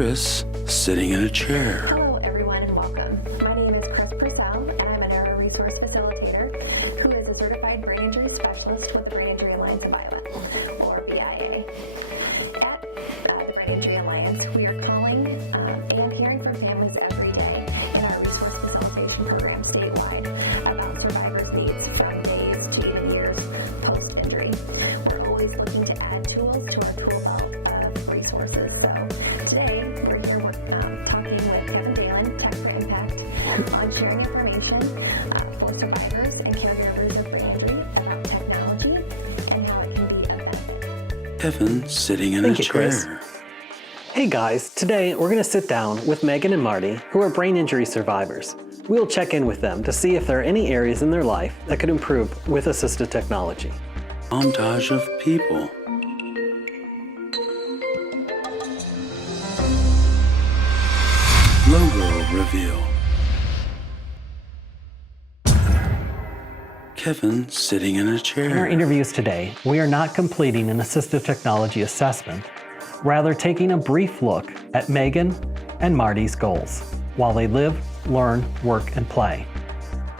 Chris, sitting in a chair. Hello everyone and welcome. My name is Chris Purcell and I'm an Error Resource Facilitator who is a certified brain injury specialist with the Brain Injury Alliance of Iowa, or BIAIA. At the Brain Injury Alliance, we are calling and hearing from families every day in our resource facilitation program statewide about survivors' needs from days to even years post-injury. We're always looking to add tools to our tool belt of resources. So today, we're here talking with Kevin Dalen, Tech4Impact, on sharing information for survivors and caregivers of brain injury about technology and how it can be a benefit. Kevin, sitting in a chair. Chris. Hey guys, today we're going to sit down with Megan and Marty, who are brain injury survivors. We'll check in with them to see if there are any areas in their life that could improve with assistive technology. Montage of people. Logo reveal. Kevin sitting in a chair. In our interviews today, we are not completing an assistive technology assessment, rather taking a brief look at Megan and Marty's goals while they live, learn, work, and play.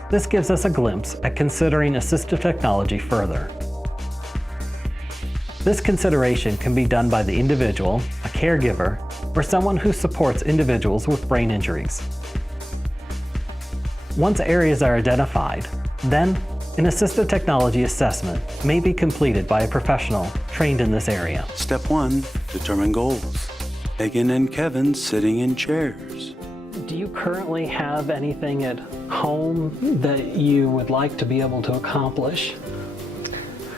This gives us a glimpse at considering assistive technology further. This consideration can be done by the individual, a caregiver, or someone who supports individuals with brain injuries. Once areas are identified, then an assistive technology assessment may be completed by a professional trained in this area. Step 1, determine goals. Megan and Kevin sitting in chairs. Do you currently have anything at home that you would like to be able to accomplish?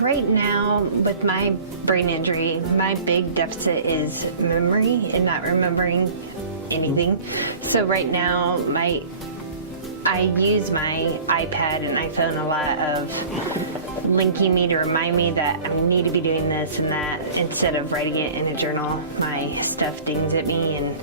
Right now, with my brain injury, my big deficit is memory and not remembering anything. So right now, I use my iPad and iPhone a lot of linking me to remind me that I need to be doing this and that instead of writing it in a journal. My stuff dings at me, and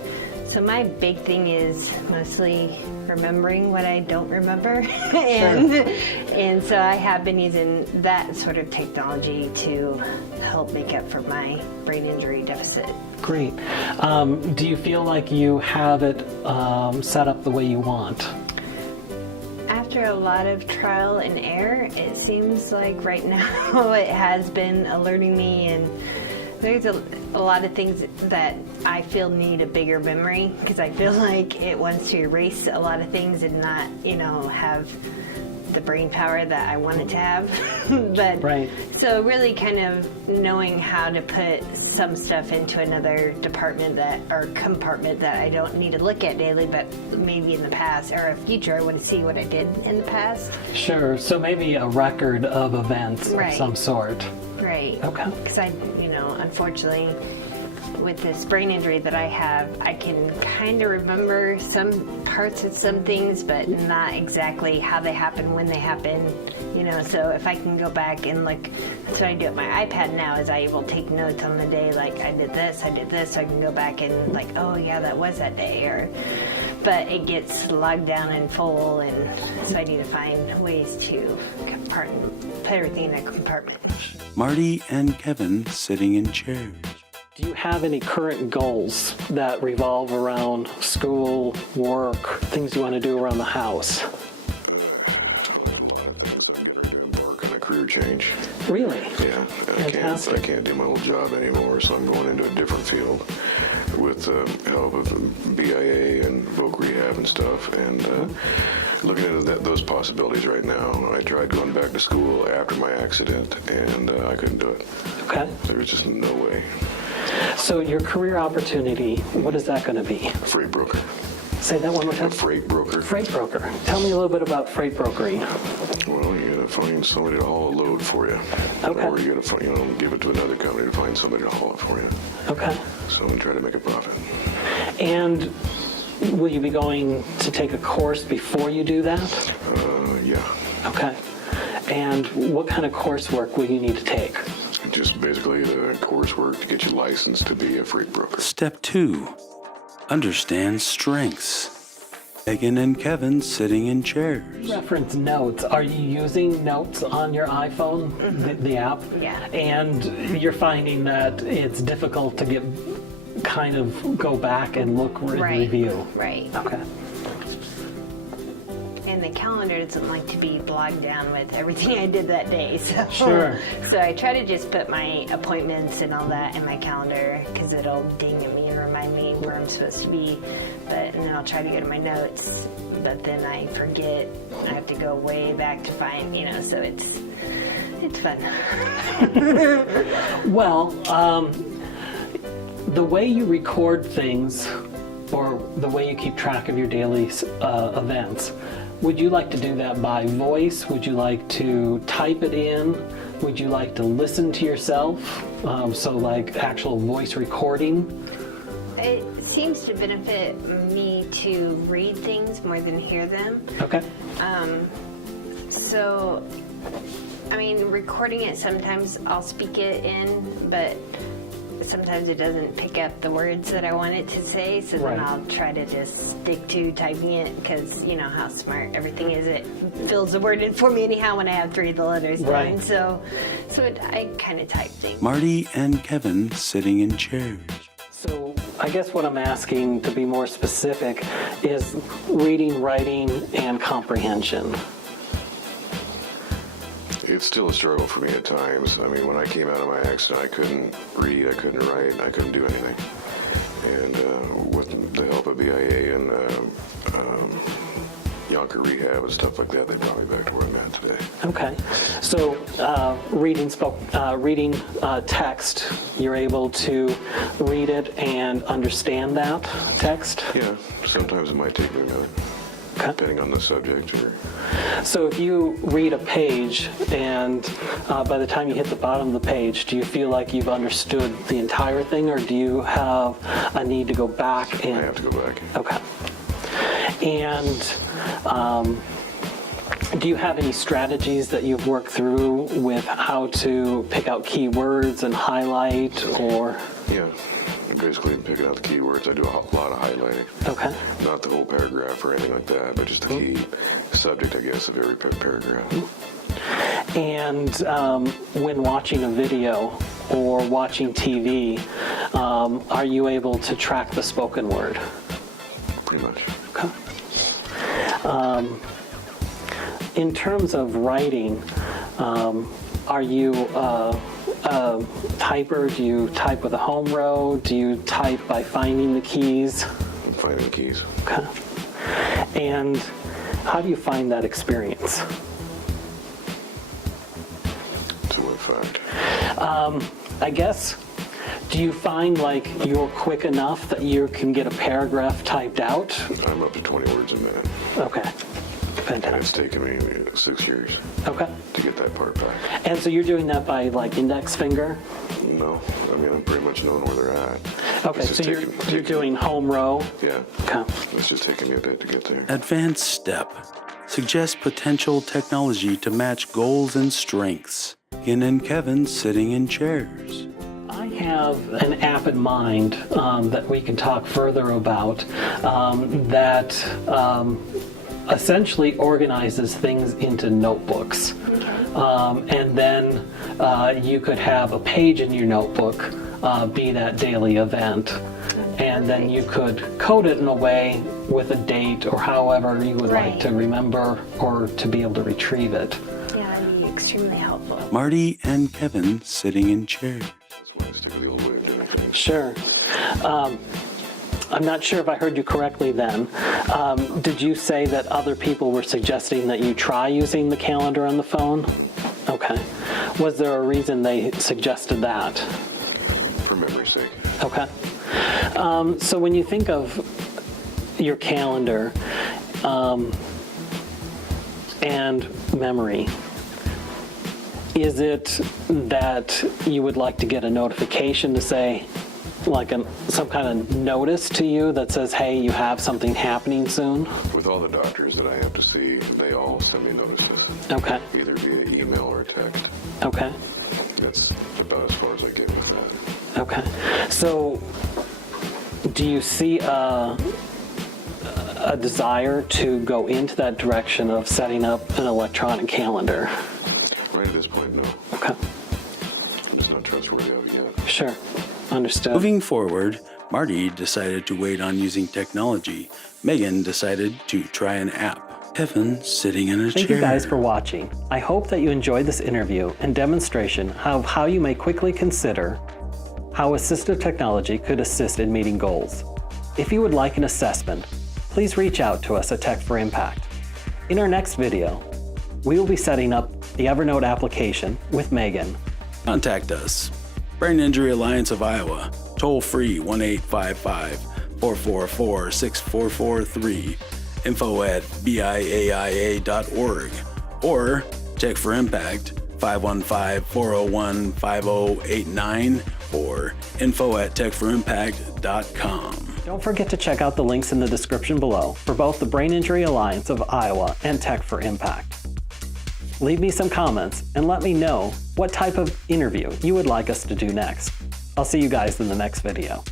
so my big thing is mostly remembering what I don't remember. and so I have been using that sort of technology to help make up for my brain injury deficit. Great. Do you feel like you have it set up the way you want? After a lot of trial and error, it seems like right now it has been alerting me, and there's a lot of things that I feel need a bigger memory because I feel like it wants to erase a lot of things and not, have the brain power that I want it to have. But right. So really kind of knowing how to put some stuff into another department or compartment that I don't need to look at daily, but maybe in the past or a future I want to see what I did in the past. Sure. So maybe a record of events of some sort. Right. Okay. Because unfortunately, with this brain injury that I have, I can kind of remember some parts of some things, but not exactly how they happen, when they happen, so if I can go back and look, that's what I do at my iPad now, is I will take notes on the day, like I did this, so I can go back and like, oh yeah, that was that day, but it gets logged down and full, and so I need to find ways to put everything in a compartment. Marty and Kevin sitting in chairs. Do you have any current goals that revolve around school, work, things you want to do around the house? Work and a career change. Really? Yeah, I can't do my old job anymore, so I'm going into a different field with the help of BIAIA and voc rehab and stuff, and looking into those possibilities right now. I tried going back to school after my accident, and I couldn't do it. Okay. There was just no way. So your career opportunity, what is that going to be? Freight broker. Say that one more time. A freight broker. Freight broker. Tell me a little bit about freight brokering. Well, you got to find somebody to haul a load for you. Okay. Or you got to give it to another company to find somebody to haul it for you. Okay. So I'm trying to make a profit. And will you be going to take a course before you do that? Yeah. Okay. And what kind of coursework will you need to take? Just basically the coursework to get you licensed to be a freight broker. Step 2, understand strengths. Megan and Kevin sitting in chairs. Reference notes. Are you using notes on your iPhone, the app? Yeah. And you're finding that it's difficult to get kind of go back and look and Right. review. Right. Okay. And the calendar doesn't like to be bogged down with everything I did that day. So, Sure. So I try to just put my appointments and all that in my calendar because it'll ding at me and remind me where I'm supposed to be. And then I'll try to go to my notes, but then I forget. I have to go way back to find, so it's fun. Well, the way you record things, or the way you keep track of your daily events, would you like to do that by voice? Would you like to type it in? Would you like to listen to yourself? So like actual voice recording? It seems to benefit me to read things more than hear them. Okay. So, I mean, recording it, sometimes I'll speak it in, but sometimes it doesn't pick up the words that I want it to say, so Right. then I'll try to just stick to typing it, because you know how smart everything is. It fills the word in for me anyhow when I have 3 of the letters Right. down. So I kind of type things. Marty and Kevin sitting in chairs. So I guess what I'm asking, to be more specific, is reading, writing, and comprehension. It's still a struggle for me at times. I mean, when I came out of my accident, I couldn't read, I couldn't write, I couldn't do anything. And with the help of BIAIA and Yonker Rehab and stuff like that, they brought me back to where I'm at today. Okay. So reading text, you're able to read it and understand that text? Yeah, sometimes it might take me a minute, Okay. depending on the subject. Or So if you read a page and by the time you hit the bottom of the page, do you feel like you've understood the entire thing, or do you have a need to go back I and... have to go back. Okay. And do you have any strategies that you've worked through with how to pick out keywords and highlight, or... Yeah, basically I'm picking out the keywords. I do a lot of highlighting. Okay. Not the whole paragraph or anything like that, but just the key subject, I guess, of every paragraph. And when watching a video or watching TV, are you able to track the spoken word? Pretty much. Okay. In terms of writing, are you a typer? Do you type with a home row? Do you type by finding the keys? I'm finding the keys. Okay. And how do you find that experience? To what fact? I guess, do you find like you're quick enough that you can get a paragraph typed out? I'm up to 20 words a minute. Okay. And it's Fantastic. taken me 6 years Okay. to get that part back. And so you're doing that by like index finger? No, I mean, I'm pretty much knowing where they're at. Okay, It's so just you're doing home row? Yeah, Okay. it's just taking me a bit to get there. Advanced step. Suggest potential technology to match goals and strengths. Ian and Kevin sitting in chairs. I have an app in mind that we can talk further about that essentially organizes things into notebooks. And then you could have a page in your notebook be that daily event. And then you could code it in a way with a date or however you would like Right. to remember or to be able to retrieve it. Yeah, that'd be extremely helpful. Marty and Kevin sitting in chairs. That's why I stick with the old way of doing things. Sure. I'm not sure if I heard you correctly then. Did you say that other people were suggesting that you try using the calendar on the phone? Okay. Was there a reason they suggested that? For memory's sake. Okay. So when you think of your calendar and memory, is it that you would like to get a notification to say, like some kind of notice to you that says, hey, you have something happening soon? With all the doctors that I have to see, they all send me notices, Okay. either via email or text. Okay. That's about as far as I get with that. Okay. So do you see a desire to go into that direction of setting up an electronic calendar? Right at this point, no. Okay. I'm just not trustworthy of it yet. Sure. Understood. Moving forward, Marty decided to wait on using technology. Megan decided to try an app. Kevin sitting in a chair. Thank you guys for watching. I hope that you enjoyed this interview and demonstration of how you may quickly consider how assistive technology could assist in meeting goals. If you would like an assessment, please reach out to us at Tech4Impact. In our next video, we will be setting up the Evernote application with Megan. Contact us. Brain Injury Alliance of Iowa, toll free 1-855-444-6443, info@biaia.org, or Tech4Impact 515-401-5089, or info@tech4impact.com. Don't forget to check out the links in the description below for both the Brain Injury Alliance of Iowa and Tech4Impact. Leave me some comments and let me know what type of interview you would like us to do next. I'll see you guys in the next video.